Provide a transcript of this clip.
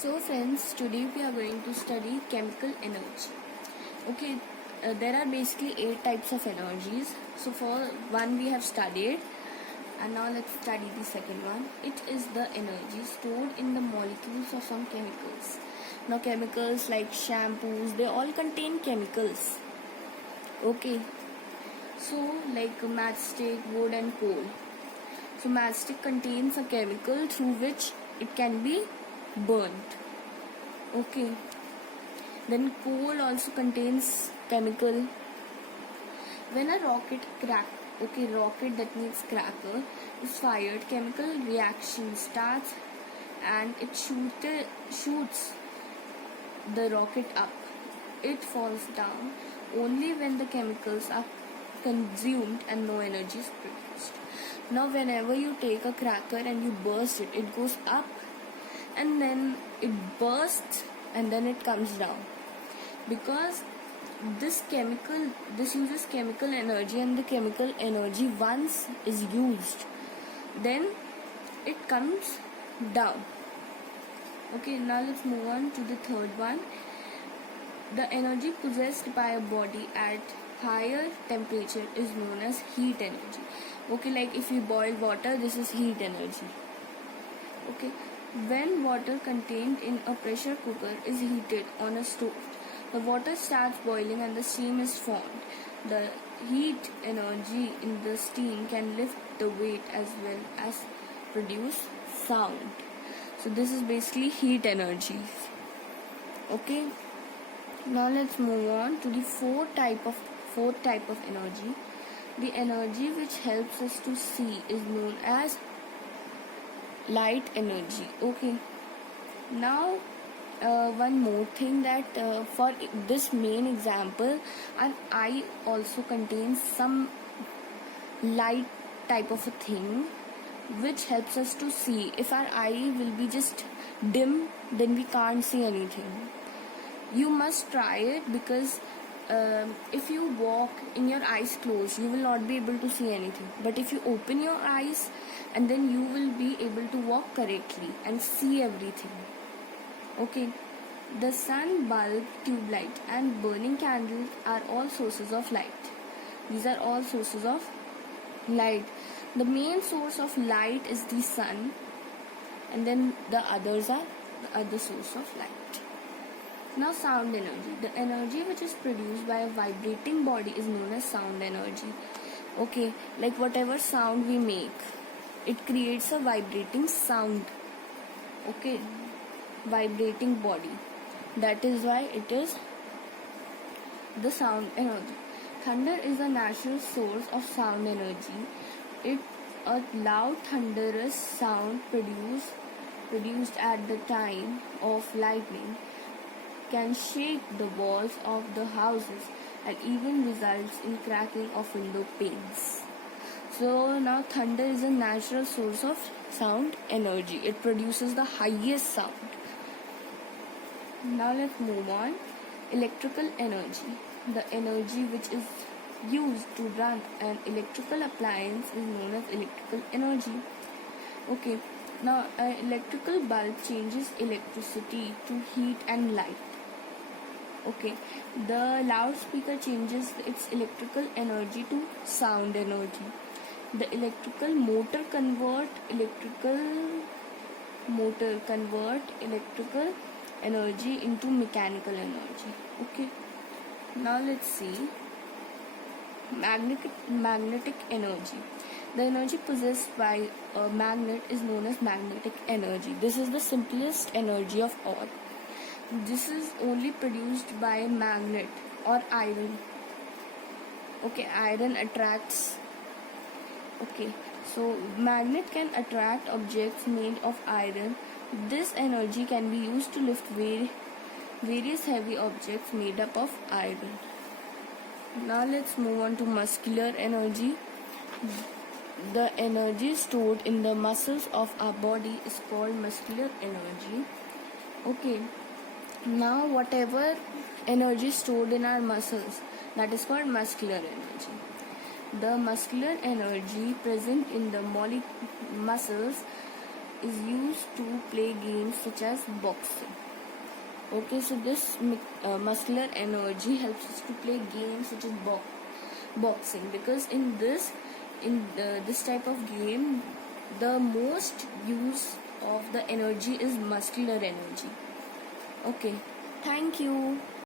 So friends, today we are going to study chemical energy. Okay, there are basically 8 types of energies. So for one we have studied, and now let's study the second one. It is the energy stored in the molecules of some chemicals. Now chemicals like shampoos, they all contain chemicals. Okay, so like matchstick, wood and coal. So matchstick contains a chemical through which it can be burnt. Okay, then coal also contains chemical. When a rocket rocket that means cracker is fired, chemical reaction starts and it shoots the rocket up. It falls down only when the chemicals are consumed and no energy is produced. Now whenever you take a cracker and you burst it, it goes up and then it bursts and then it comes down, because this uses chemical energy, and the chemical energy once is used, then it comes down. Okay, now let's move on to the third one. The energy possessed by a body at higher temperature is known as heat energy. Okay, like if you boil water, this is heat energy. Okay, when water contained in a pressure cooker is heated on a stove, the water starts boiling and the steam is formed. The heat energy in the steam can lift the weight as well as produce sound. So this is basically heat energy. Okay, now let's move on to the fourth type of energy. The energy which helps us to see is known as light energy. Okay, now one more thing, that for this main example, an eye also contains some light type of a thing which helps us to see. If our eye will be just dim, then we can't see anything. You must try it, because if you walk in your eyes closed, you will not be able to see anything. But if you open your eyes, and then you will be able to walk correctly and see everything. Okay, the sun, bulb, tube light and burning candles are all sources of light. These are all sources of light. The main source of light is the sun, and then the others are the other source of light. Now sound energy. The energy which is produced by a vibrating body is known as sound energy. Okay, like whatever sound we make, it creates a vibrating sound. Okay, vibrating body. That is why it is the sound energy. Thunder is a natural source of sound energy. A loud thunderous sound produced at the time of lightning can shake the walls of the houses and even results in cracking of window panes. So now thunder is a natural source of sound energy. It produces the highest sound. Now let's move on. Electrical energy. The energy which is used to run an electrical appliance is known as electrical energy. Okay, now an electrical bulb changes electricity to heat and light. Okay, the loudspeaker changes its electrical energy to sound energy. The electrical motor convert electrical energy into mechanical energy. Okay, now let's see magnetic energy. The energy possessed by a magnet is known as magnetic energy. This is the simplest energy of all. This is only produced by a magnet or iron. Okay, iron attracts. Okay, so magnet can attract objects made of iron. This energy can be used to lift various heavy objects made up of iron. Now let's move on to muscular energy. The energy stored in the muscles of our body is called muscular energy. Okay, now whatever energy stored in our muscles, that is called muscular energy. The muscular energy present in the muscles is used to play games such as boxing. Okay, so this muscular energy helps us to play games such as boxing, because in this type of game, the most use of the energy is muscular energy. Okay, thank you.